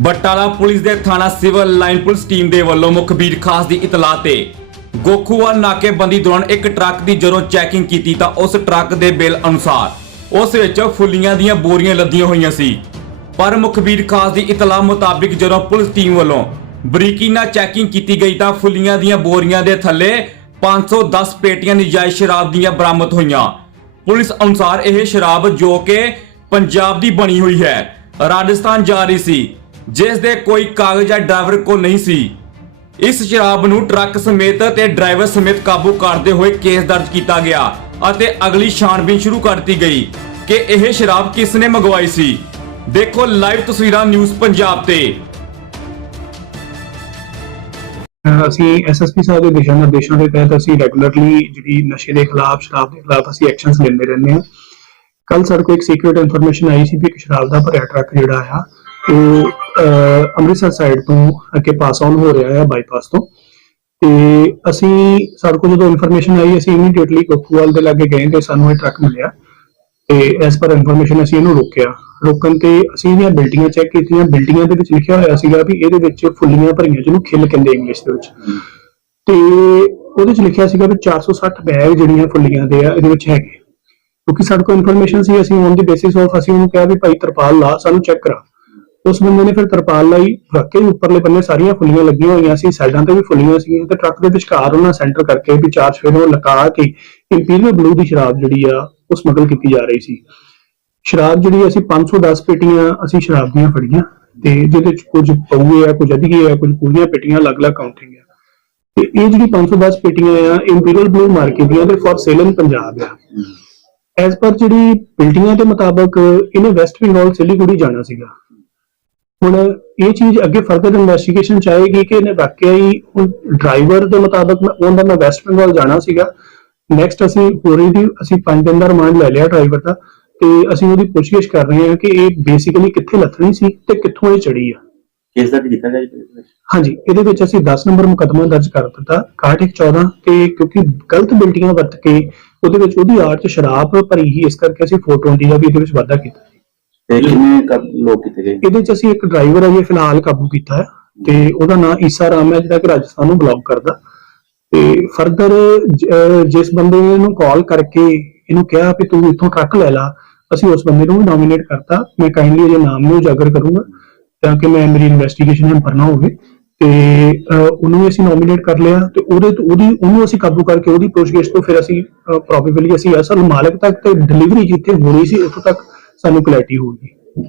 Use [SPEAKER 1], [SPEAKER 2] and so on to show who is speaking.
[SPEAKER 1] Batala police ਦੇ ਥਾਣਾ civil line police team ਦੇ ਵੱਲੋਂ ਮੁਖਬੀਰ ਖਾਸ ਦੀ ਇਤਲਾਹ ਤੇ ਗੋਖੂਵਾਲ ਨਾਕੇਬੰਦੀ ਦੌਰਾਨ ਇੱਕ ਟਰੱਕ ਦੀ ਜਦੋਂ ਚੈਕਿੰਗ ਕੀਤੀ ਤਾਂ ਉਸ ਟਰੱਕ ਦੇ ਬਿੱਲ ਅਨੁਸਾਰ ਉਸ ਵਿੱਚ ਫੁੱਲੀਆਂ ਦੀਆਂ ਬੋਰੀਆਂ ਲੱਦੀਆਂ ਹੋਈਆਂ ਸੀ। ਪਰ ਮੁਖਬੀਰ ਖਾਸ ਦੀ ਇਤਲਾਹ ਮੁਤਾਬਿਕ ਜਦੋਂ ਪੁਲਿਸ ਟੀਮ ਵੱਲੋਂ ਬਰੀਕੀ ਨਾਲ ਚੈਕਿੰਗ ਕੀਤੀ ਗਈ ਤਾਂ ਫੁੱਲੀਆਂ ਦੀਆਂ ਬੋਰੀਆਂ ਦੇ ਥੱਲੇ 510 ਪੇਟੀਆਂ ਨਜਾਇਜ਼ ਸ਼ਰਾਬ ਦੀਆਂ ਬਰਾਮਦ ਹੋਈਆਂ। ਪੁਲਿਸ ਅਨੁਸਾਰ ਇਹ ਸ਼ਰਾਬ ਜੋ ਕਿ ਪੰਜਾਬ ਦੀ ਬਣੀ ਹੋਈ ਹੈ, ਰਾਜਸਥਾਨ ਜਾ ਰਹੀ ਸੀ। ਜਿਸ ਦੇ ਕੋਈ ਕਾਗਜ਼ ਜਾਂ ਡਰਾਈਵਰ ਕੋਲ ਨਹੀਂ ਸੀ। ਇਸ ਸ਼ਰਾਬ ਨੂੰ ਟਰੱਕ ਸਮੇਤ ਤੇ ਡਰਾਈਵਰ ਸਮੇਤ ਕਾਬੂ ਕਰਦੇ ਹੋਏ ਕੇਸ ਦਰਜ ਕੀਤਾ ਗਿਆ ਅਤੇ ਅਗਲੀ ਛਾਣਬੀਨ ਸ਼ੁਰੂ ਕਰ ਦਿੱਤੀ ਗਈ ਕਿ ਇਹ ਸ਼ਰਾਬ ਕਿਸ ਨੇ ਮੰਗਵਾਈ ਸੀ। ਦੇਖੋ ਲਾਈਵ ਤਸਵੀਰਾਂ ਨਿਊਜ਼ ਪੰਜਾਬ ਤੇ।
[SPEAKER 2] ਅਸੀਂ ਐਸਐਸਪੀ ਸਾਹਿਬ ਦੇ ਦਿਸ਼ਾ ਨਿਰਦੇਸ਼ਾਂ ਦੇ ਤਹਿਤ ਅਸੀਂ ਰੈਗੂਲਰਲੀ ਜਿਹੜੀ ਨਸ਼ੇ ਦੇ ਖਿਲਾਫ, ਸ਼ਰਾਬ ਦੇ ਖਿਲਾਫ ਅਸੀਂ ਐਕਸ਼ਨਸ ਲੈਂਦੇ ਰਹਿੰਦੇ ਹਾਂ। ਕੱਲ ਸਾਡੇ ਕੋਲ ਇੱਕ ਸੀਕ੍ਰੀਟ ਇਨਫੋਰਮੇਸ਼ਨ ਆਈ ਸੀ ਵੀ ਇੱਕ ਸ਼ਰਾਬ ਦਾ ਭਰਿਆ ਟਰੱਕ ਜਿਹੜਾ ਆ ਉਹ ਅੰਮ੍ਰਿਤਸਰ ਸਾਈਡ ਤੋਂ ਅੱਗੇ ਪਾਸ ਆਨ ਹੋ ਰਿਹਾ ਆ ਬਾਈਪਾਸ ਤੋਂ। ਤੇ ਅਸੀਂ ਸਾਡੇ ਕੋਲ ਜਦੋਂ ਇਨਫੋਰਮੇਸ਼ਨ ਆਈ, ਅਸੀਂ ਇਮੀਡੀਏਟਲੀ ਕੋਕੂਵਾਲ ਦੇ ਲਾਗੇ ਗਏ ਤੇ ਸਾਨੂੰ ਇਹ ਟਰੱਕ ਮਿਲਿਆ। ਤੇ ਐਸ ਪਰ ਇਨਫੋਰਮੇਸ਼ਨ ਅਸੀਂ ਇਹਨੂੰ ਰੋਕਿਆ। ਰੋਕਣ ਤੇ ਅਸੀਂ ਇਹਦੀਆਂ ਬਿਲਡਿੰਗਾਂ ਚੈੱਕ ਕੀਤੀਆਂ। ਬਿਲਡਿੰਗਾਂ ਦੇ ਵਿੱਚ ਲਿਖਿਆ ਹੋਇਆ ਸੀਗਾ ਵੀ ਇਹਦੇ ਵਿੱਚ ਫੁੱਲੀਆਂ ਭਰੀਆਂ ਜਿਹਨੂੰ ਖਿਲ ਕਹਿੰਦੇ ਇੰਗਲਿਸ਼ ਦੇ ਵਿੱਚ। ਤੇ ਉਹਦੇ ਵਿੱਚ ਲਿਖਿਆ ਸੀਗਾ ਵੀ 460 ਬੈਗ ਜਿਹੜੀਆਂ ਫੁੱਲੀਆਂ ਦੇ ਆ, ਇਹਦੇ ਵਿੱਚ ਹੈਗੇ। ਕਿਉਂਕਿ ਸਾਡੇ ਕੋਲ ਇਨਫੋਰਮੇਸ਼ਨ ਸੀ, ਅਸੀਂ ਔਨ ਦੀ ਬੇਸਿਸ ਆਫ ਅਸੀਂ ਉਹਨੂੰ ਕਿਹਾ ਵੀ ਭਾਈ ਤਰਪਾਲ ਲਾ, ਸਾਨੂੰ ਚੈੱਕ ਕਰਾ। ਉਸ ਬੰਦੇ ਨੇ ਫਿਰ ਤਰਪਾਲ ਲਾਈ ਵਾਕਈ ਉੱਪਰਲੇ ਬੰਨੇ ਸਾਰੀਆਂ ਫੁੱਲੀਆਂ ਲੱਗੀਆਂ ਹੋਈਆਂ ਸੀ ਸਾਈਡਾਂ ਤੇ ਵੀ ਫੁੱਲੀਆਂ ਸੀ ਤੇ ਟਰੱਕ ਦੇ ਵਿਚਕਾਰ ਉਹਨਾਂ ਸੈਂਟਰ ਕਰਕੇ ਵੀ ਚਾਰ ਸਫੇਰ ਉਹ ਲਗਾ ਕੇ ਇੰਪੀਰੀਅਲ ਬਲੂ ਦੀ ਸ਼ਰਾਬ ਜਿਹੜੀ ਆ ਉਹ ਸਮਗਲ ਕੀਤੀ ਜਾ ਰਹੀ ਸੀ। ਸ਼ਰਾਬ ਜਿਹੜੀ ਅਸੀਂ 510 ਪੇਟੀਆਂ ਅਸੀਂ ਸ਼ਰਾਬ ਦੀਆਂ ਫੜੀਆਂ ਤੇ ਜਿਹਦੇ ਚ ਕੁਝ ਪਊਏ ਆ ਕੁਝ ਅਧੀਏ ਆ ਕੁਝ ਪੂਰੀਆਂ ਪੇਟੀਆਂ ਅਲੱਗ-ਅਲੱਗ ਕਾਊਂਟਿੰਗ ਆ। ਤੇ ਇਹ ਜਿਹੜੀ 510 ਪੇਟੀਆਂ ਆ ਇੰਪੀਰੀਅਲ ਬਲੂ ਮਾਰਕੀਟ ਦੀਆਂ ਤੇ ਫॉर ਸੇਲ ਇਨ ਪੰਜਾਬ ਆ। ਐਸ ਪਰ ਜਿਹੜੀ ਬਿਲਡਿੰਗਾਂ ਦੇ ਮੁਤਾਬਕ ਇਹਨੇ ਵੈਸਟ ਬੰਗਾਲ ਸਿਲੀਗੁੜੀ ਜਾਣਾ ਸੀਗਾ। ਹੁਣ ਇਹ ਚੀਜ਼ ਅੱਗੇ ਫਰਦਰ ਇਨਵੈਸਟੀਗੇਸ਼ਨ ਚਾਹੇਗੀ ਕਿ ਇਹਨੇ ਵਾਕਿਆ ਹੀ ਡਰਾਈਵਰ ਦੇ ਮੁਤਾਬਕ ਮੈਂ ਵੈਸਟ ਬੰਗਾਲ ਜਾਣਾ ਸੀਗਾ। ਨੈਕਸਟ ਅਸੀਂ ਪੂਰੀ ਦੀ ਅਸੀਂ 5 ਦਿਨ ਦਾ ਰਿਮਾਂਡ ਲੈ ਲਿਆ ਡਰਾਈਵਰ ਦਾ ਤੇ ਅਸੀਂ ਉਹਦੀ ਪੁੱਛਗਿੱਛ ਕਰ ਰਹੇ ਹਾਂ ਕਿ ਇਹ ਬੇਸਿਕਲੀ ਕਿੱਥੇ ਲੱਥਣੀ ਸੀ ਤੇ ਕਿੱਥੋਂ ਇਹ ਚੜੀ ਆ।
[SPEAKER 3] ਕੇਸ ਦਰਜ ਕੀਤਾ ਗਿਆ ਜੀ?
[SPEAKER 2] ਹਾਂਜੀ ਇਹਦੇ ਵਿੱਚ ਅਸੀਂ 10 ਨੰਬਰ ਮੁਕੱਦਮਾ ਦਰਜ ਕਰ ਦਿੱਤਾ 6114 ਤੇ ਕਿਉਂਕਿ ਗਲਤ ਬਿਲਟੀਆਂ ਵਰਤ ਕੇ ਉਹਦੇ ਵਿੱਚ ਉਹਦੀ ਆੜ ਚ ਸ਼ਰਾਬ ਭਰੀ ਹੀ ਇਸ ਕਰਕੇ ਅਸੀਂ 420 ਦਾ ਵੀ ਇਹਦੇ ਵਿੱਚ ਵਾਧਾ ਕੀਤਾ।
[SPEAKER 3] ਤੇ ਕਿੰਨੇ ਕਬ ਲੋਕ ਕੀਤੇ ਗਏ?
[SPEAKER 2] ਇਹਦੇ ਚ ਅਸੀਂ ਇੱਕ ਡਰਾਈਵਰ ਅਜੇ ਫਿਲਹਾਲ ਕਾਬੂ ਕੀਤਾ ਹੈ ਤੇ ਉਹਦਾ ਨਾਮ ਈਸਾ ਰਾਮ ਹੈ ਜਿਹੜਾ ਕਿ ਰਾਜਸਥਾਨ ਨੂੰ ਬਲੌਕ ਕਰਦਾ। ਤੇ ਫਰਦਰ ਜਿਸ ਬੰਦੇ ਨੇ ਇਹਨੂੰ ਕਾਲ ਕਰਕੇ ਇਹਨੂੰ ਕਿਹਾ ਕਿ ਤੂੰ ਇੱਥੋਂ ਟਰੱਕ ਲੈ ਲਾ ਅਸੀਂ ਉਸ ਬੰਦੇ ਨੂੰ ਨੋਮੀਨੇਟ ਕਰਤਾ। ਮੈਂ ਕਾਈਂਡਲੀ ਇਹਦੇ ਨਾਮ ਨੂੰ ਉਜਾਗਰ ਕਰੂੰਗਾ ਤਾਂ ਕਿ ਮੈਂ ਮੇਰੀ ਇਨਵੈਸਟੀਗੇਸ਼ਨ ਨੂੰ ਭਰਨਾ ਹੋਵੇ। ਤੇ ਅਹ, ਉਹਨੂੰ ਵੀ ਅਸੀਂ ਨੋਮੀਨੇਟ ਕਰ ਲਿਆ ਤੇ ਉਹਦੇ ਤੋਂ ਉਹਦੀ ਉਹਨੂੰ ਅਸੀਂ ਕਾਬੂ ਕਰਕੇ ਉਹਦੀ ਪੁੱਛਗਿੱਛ ਤੋਂ ਫਿਰ ਅਸੀਂ ਪ੍ਰੋਬੇਬਲੀ ਅਸੀਂ ਅਸਲ ਮਾਲਕ ਤੱਕ ਤੇ ਡਿਲੀਵਰੀ ਜਿੱਥੇ ਹੋ ਰਹੀ ਸੀ ਉੱਥੋਂ ਤੱਕ ਸਾਨੂੰ ਕਲੈਰਿਟੀ ਹੋਊਗੀ।